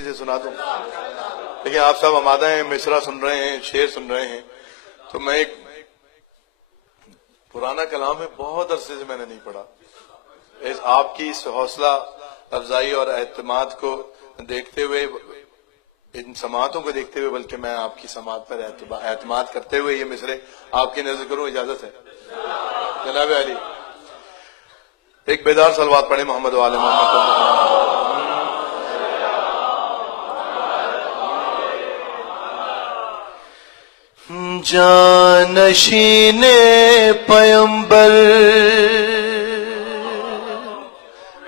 سے سنا دوں لیکن آپ صاحب آمادہ ہیں، مصرع سن رہے ہیں، شعر سن رہے ہیں، تو میں ایک پرانا کلام ہے، بہت عرصے سے میں نے نہیں پڑھا. آپ کی اس حوصلہ افزائی اور اعتماد کو دیکھتے ہوئے، ان سماعتوں کو دیکھتے ہوئے، بلکہ میں آپ کی سماعت پر اعتماد کرتے ہوئے یہ مصرے آپ کی نظر کروں، اجازت ہے؟ جناب علی ایک بیدار صلوات پڑھیں محمد و آل محمد. جانشین پیمبر،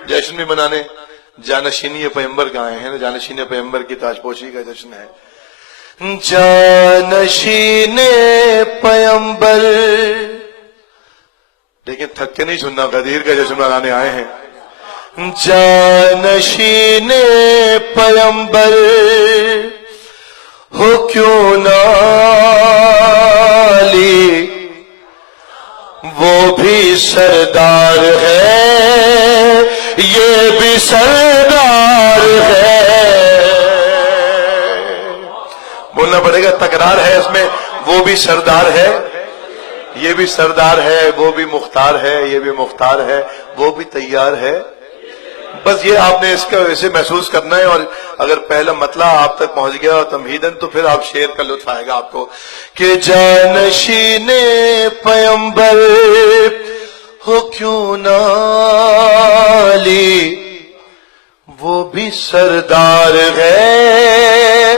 جشن بھی منانے جانشینی پیمبر کا آئے ہیں نا، جانشین پیمبر کی تاجپوشی کا جشن ہے. جانشین پیمبر، لیکن تھک کے نہیں سننا، غدیر کا جشن منانے آئے ہیں. جانشین پیمبر ہو کیوں نہ علی، وہ بھی سردار ہے، یہ بھی سردار ہے. بولنا پڑے گا، تکرار ہے اس میں. وہ بھی سردار ہے، یہ بھی سردار ہے، وہ بھی مختار ہے، یہ بھی مختار ہے، وہ بھی تیار ہے. بس یہ آپ نے اس کا ویسے محسوس کرنا ہے، اور اگر پہلا مطلع آپ تک پہنچ گیا تمہیدن تو پھر آپ شعر کا لطف آئے گا آپ کو کہ جانشین پیمبر ہو کیوں نہ علی، وہ بھی سردار ہے.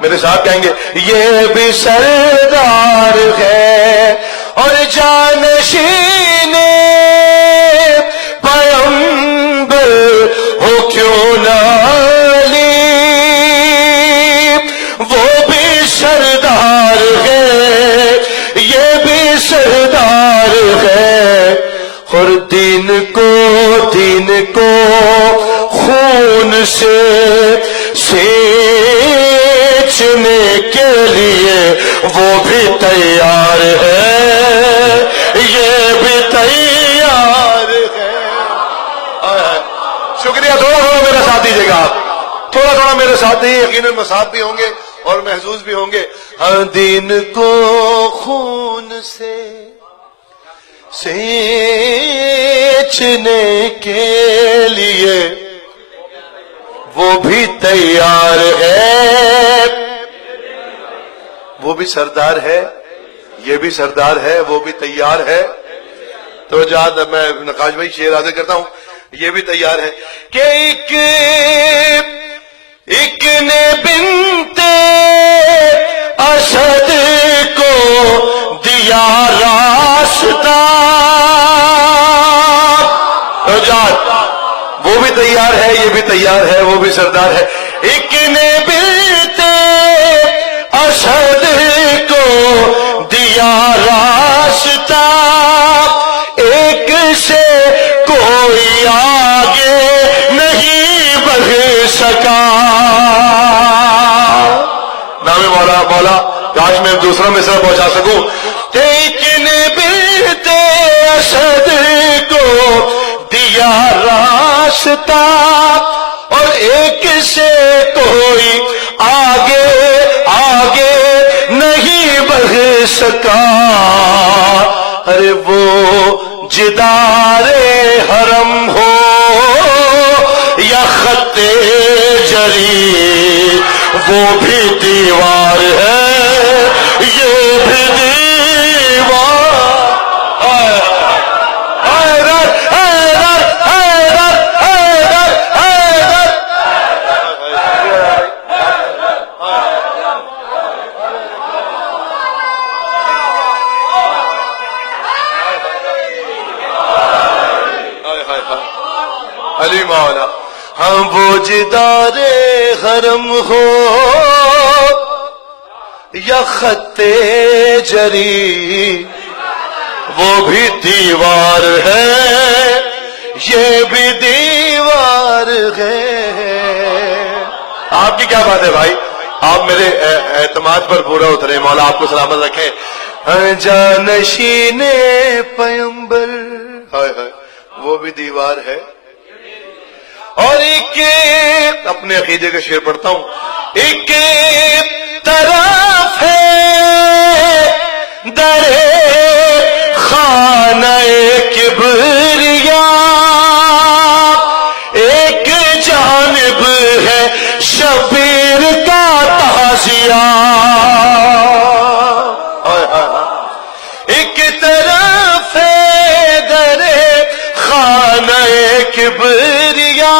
میرے ساتھ کہیں گے، یہ بھی سردار ہے. اور جانشین پیمبر ہو کیوں نہ علی، وہ بھی سردار ہے، یہ بھی سردار ہے. اور دین کو خون سے سینچنے کے لیے وہ بھی تیار ہے، یہ بھی تیار ہے. شکریہ. تھوڑا میرا ساتھ دیجیے گا، آپ تھوڑا میرے ساتھ دیجیے، یقیناً مساعد بھی ہوں گے اور محظوظ بھی ہوں گے. ہر دین کو خون سے سینچنے کے لیے وہ بھی تیار ہے، وہ بھی سردار ہے، یہ بھی سردار ہے، وہ بھی تیار ہے. تو جہاں میں نقاش بھائی شعر حاضر کرتا ہوں، یہ بھی تیار ہے کہ ایک نے بنت اسد کو دیا راستہ. وہ بھی تیار ہے، یہ بھی تیار ہے، وہ بھی سردار ہے. ایک نے بنت اسد کو دیا راستہ، ایک سے کوئی آگے نہیں بڑھ سکا. نام مولا کاش میں دوسرا مصرع پہنچا سکوں. ایک نے بنت اسد کو دیا راستہ، اور ایک سے کوئی آگے نہیں بڑھ سکا. ارے وہ جدار حرم ہو یا خط جری، وہ بھی دیوار ہے، یہ بھی دیوار. علی مولا. ہم وہ جدار حرم ہو یا خط جری، وہ بھی دیوار ہے، یہ بھی دیوار ہے. آپ کی کیا بات ہے بھائی، آپ میرے اعتماد پر پورا اترے. مولا آپ کو سلامت رکھے. جانشین پیمبر، وہ بھی دیوار ہے اور ایک اپنے عقیدے کا شعر پڑھتا ہوں. ایک طرف ہے در خانہ کبریا، ایک جانب ہے شبیر کا تعزیہ. ایک طرف ہے در خانہ کبریا،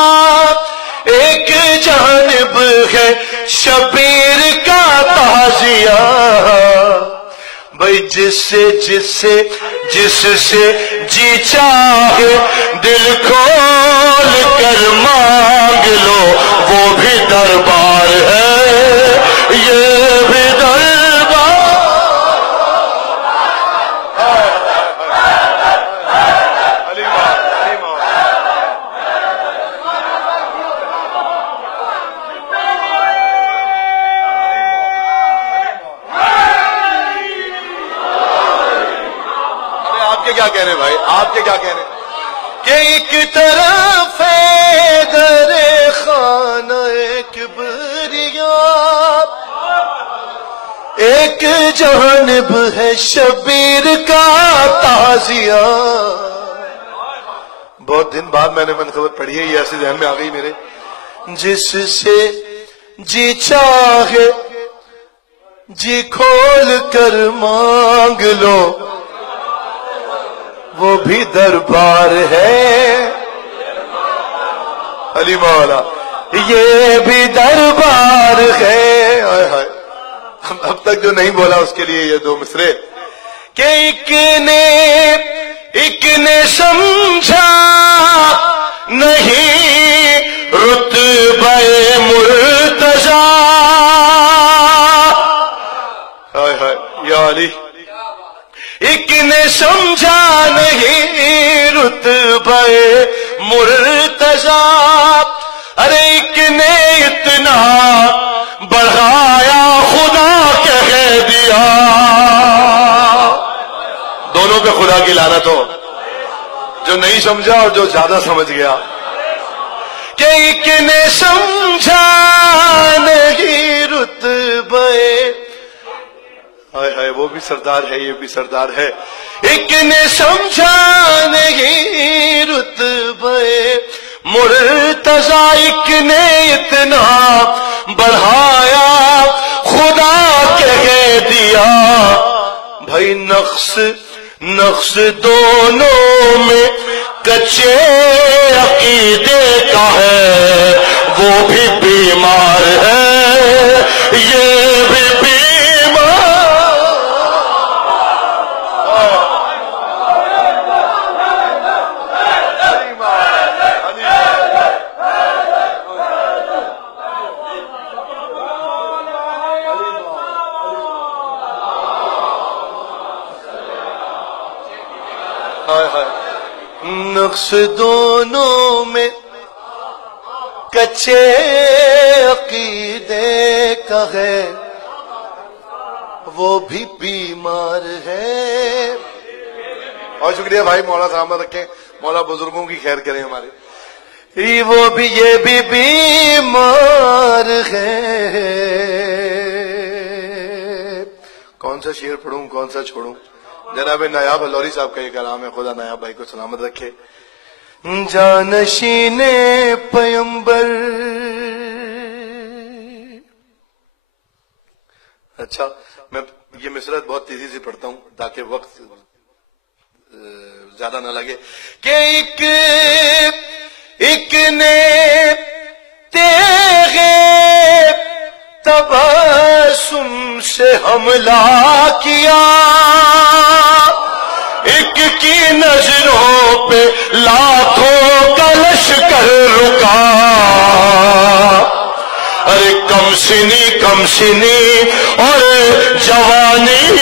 ایک جانب ہے شبیر کا تعزیہ. بھائی جس سے جی چاہے دل کھول کر مانگ لو، وہ بھی دربار ہے، یہ بھی دربار. کیا کہہ رہے بھائی، آپ کے کیا کہہ رہے کہ ایک طرف ہے در خانہ کبریا، ایک جانب ہے شبیر کا تعزیہ. بہت دن بعد میں نے منقبت پڑھی ہے، یہ ایسے ذہن میں آ گئی میرے. جس سے جی چاہے جی کھول کر مانگ لو، وہ بھی دربار ہے. علی مولا یہ بھی دربار ہے. اب تک جو نہیں بولا اس کے لیے یہ دو مصرے کہ ایک نے سمجھا نہیں رتبہ مرتضی. یا علی، ایک نے سمجھا نہیں رتبہ مرتضی، ارے ایک نے اتنا بڑھایا خدا کہہ دیا. دونوں پہ خدا کی لعنت ہو، جو نہیں سمجھا اور جو زیادہ سمجھ گیا. کہ ایک نے سمجھا نہیں رتبہ، ہائے ہائے وہ بھی سردار ہے یہ بھی سردار ہے. ایک نے سمجھا نہیں رتبہ مرتضی، ایک نے اتنا بڑھایا خدا کہہ دیا. بھائی نقص دونوں میں کچے عقیدے کا ہے، وہ بھی بیمار ہے، یہ بھی نقص دونوں میں کچے عقیدے کا ہے، وہ بھی بیمار ہے. اور شکریہ بھائی، مولا سلامت رکھیں، مولا بزرگوں کی خیر کریں ہمارے. وہ بھی یہ بھی بیمار ہے. کون سا شعر پڑھوں کون سا چھوڑوں؟ جناب نایاب ہلوری صاحب کا یہ کلام ہے، خدا نایاب بھائی کو سلامت رکھے. جانشین پیمبر. اچھا میں یہ مصرع بہت تیزی سے پڑھتا ہوں تاکہ وقت زیادہ نہ لگے. کہ ایک نے تیغے تبسم سے حملہ کیا، ایک کی نظروں پہ لاکھوں کا لشکر رکا. ارے کم سنی اور جوانی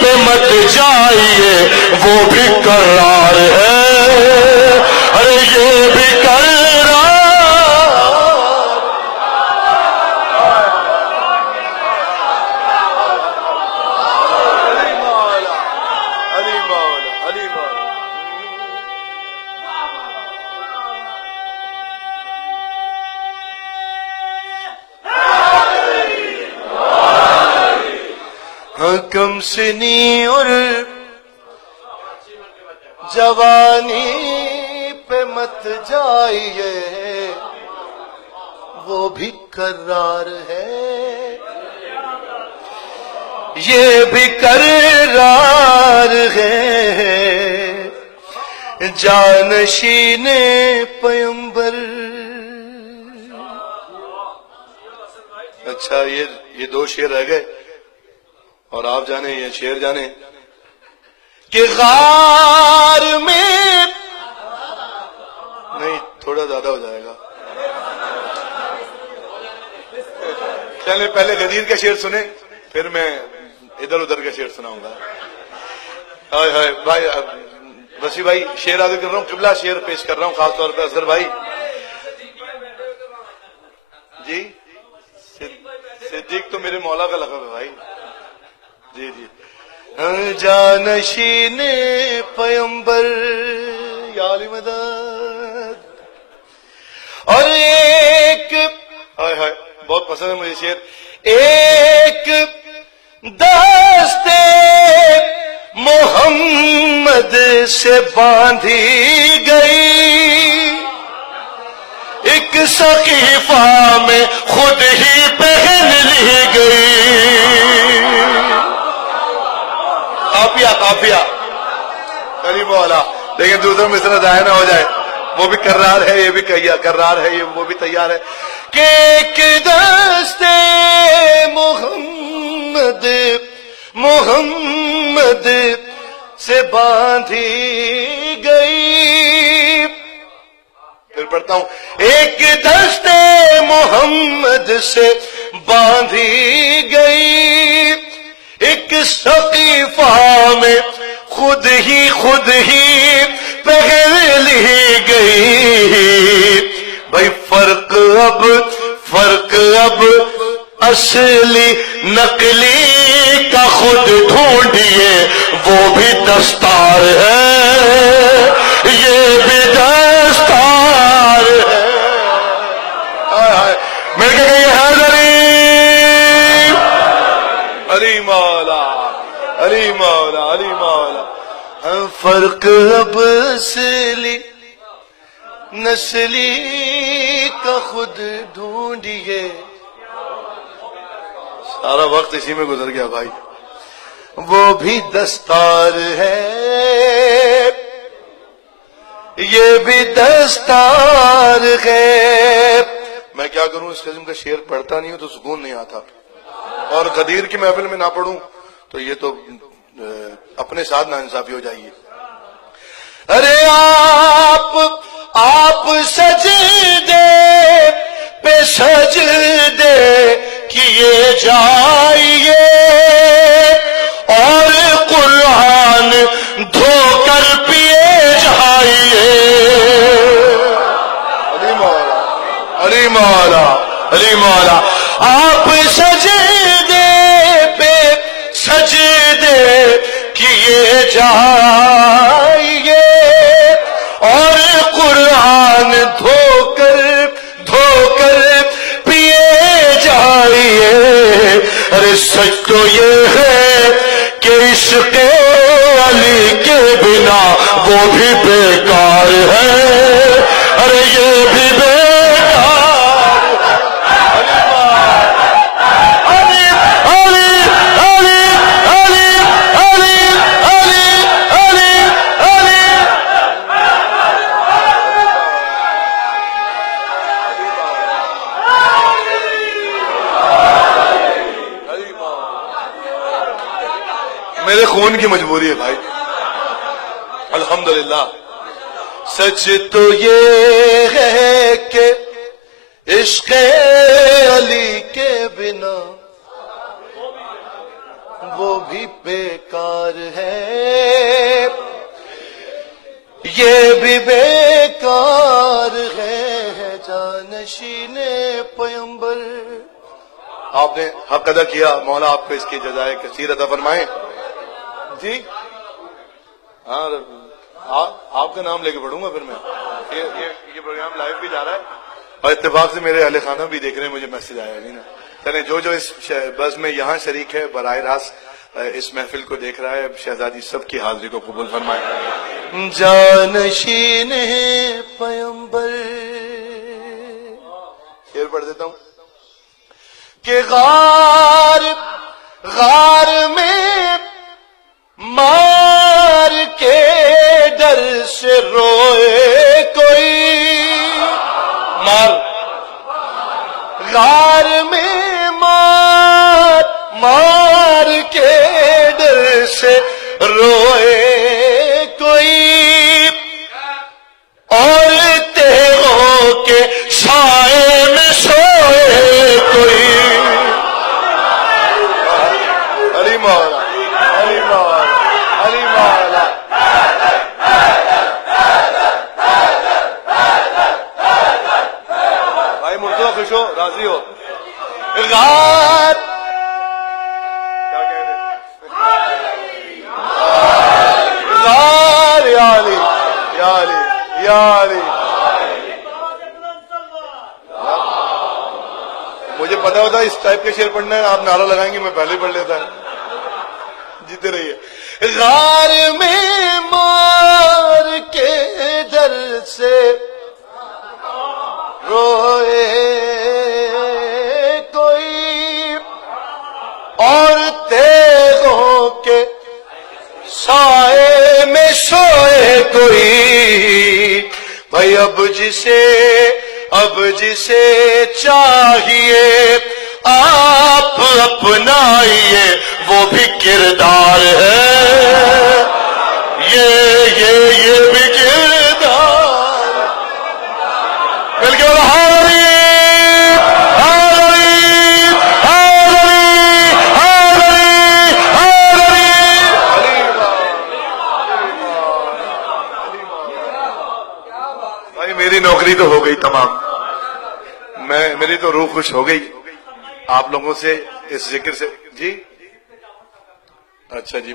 پہ مت جائیے، وہ بھی قرار ہے، ارے یہ بھی قرار. کمسنی اور جوانی پہ مت جائیے، وہ بھی قرار ہے، یہ بھی قرار ہے، جانشین پیمبر۔ اچھا یہ دو شعر رہ گئے، اور آپ جانے یہ شعر جانے کہ غار میں، نہیں تھوڑا زیادہ ہو جائے گا، چلیں پہلے غدیر کا شعر سنیں پھر میں ادھر ادھر کا شعر سناؤں گا۔ ہائے ہائے بھائی وسیع بھائی شعر آگے کر رہا ہوں، قبلہ شعر پیش کر رہا ہوں خاص طور پہ اظہر بھائی جی۔ صدیق تو میرے مولا کا لقب ہے بھائی جی جی۔ جانشین پیمبر یا علی مدد، اور ایک ہائے ہائے بہت پسند ہے مجھے شعر، ایک دستے محمد سے باندھی گئی، ایک سقیفہ میں خود ہی پہن لی گئی۔ قافیہ کری مولا، لیکن دوسروں میں اتنا ضائع نہ ہو جائے، وہ بھی قرار ہے یہ بھی قرار ہے، یہ وہ بھی تیار ہے کہ ایک دستے محمد سے باندھی گئی، پھر پڑھتا ہوں، ایک دستے محمد سے باندھی گئی، ایک سقیفہ میں خود ہی پہن لی گئی۔ بھائی فرق اب اصلی نقلی کا خود ڈھونڈیے، وہ بھی دستار ہے، یہ بھی دستار ہے۔ میرے کہ یہ حیدری علی مولا علی مولا علی مولا، فرق اب اصلی نسلی کا خود ڈھونڈیے۔ سارا وقت اسی میں گزر گیا بھائی، وہ بھی دستار ہے، یہ بھی دستار ہے۔ میں کیا کروں، اس قسم کا شعر پڑھتا نہیں ہوں تو سکون نہیں آتا، اور غدیر کی محفل میں نہ پڑھوں تو یہ تو اپنے ساتھ ناانصافی ہو جائیے۔ ارے آپ سجدے پہ سجدے کیے جائیے، اور قرآن دھو کر پیے جائیے۔ علی مولا علی مولا علی مولا، آپ سجدے پہ سجدے کیے جائیے، اور قرآن دھو کر پیے جائیے۔ ارے سچ تو یہ ہے کہ عشق علی کے بنا وہ بھی بیکار ہے، ارے یہ بھی بیکار علی علی علی علی علی علی علی علی۔ میرے خون کی مجبوری ہے بھائی، الحمدللہ۔ سچ تو یہ ہے کہ عشق علی کے بنا وہ بھی بیکار ہے، یہ بھی بیکار ہے، جانشین پیمبر۔ آپ نے حق ادا کیا، مولا آپ کو اس کی جزائے کثیر عطا فرمائیں جی۔ ہاں آپ کا نام لے کے پڑھوں گا پھر میں، یہ پروگرام لائیو بھی جا رہا ہے، اور اتفاق سے میرے اہل خانہ بھی دیکھ رہے ہیں، مجھے میسج آیا نہیں نا۔ چلیں جو اس بس میں یہاں شریک ہے براہ راست اس محفل کو دیکھ رہا ہے، شہزادی سب کی حاضری کو قبول فرمائے. جانشین ہے پیمبر، شعر پڑھ دیتا ہوں کہ غار میں مار کے ڈر سے روئے کوئی، غار میں مار کے ڈر سے روئے کوئی، اور تیغوں کے سائے میں سوئے کوئی. علی مولا، علی مولا، علی مولا. بھائی مرتضی خوش ہو، راضی ہو. غار کیا کہہ رہے؟ غار یا علی یا علی یا علی. مجھے پتا ہوتا اس ٹائپ کے شعر پڑھنا ہے، آپ نعرہ لگائیں گے میں پہلے ہی پڑھ لیتا. جیتے رہیے. غار میں مار کے ڈر سے روئے کوئی، اور تیغوں کے سائے میں سوئے کوئی. بھائی اب جسے چاہیے آپ اپنائیے، وہ بھی کردار ہے، یہ بھی کردار. مل کے بھائی میری نوکری تو ہو گئی تمام، میری تو روح خوش ہو گئی آپ لوگوں سے اس ذکر سے. جی اچھا جی.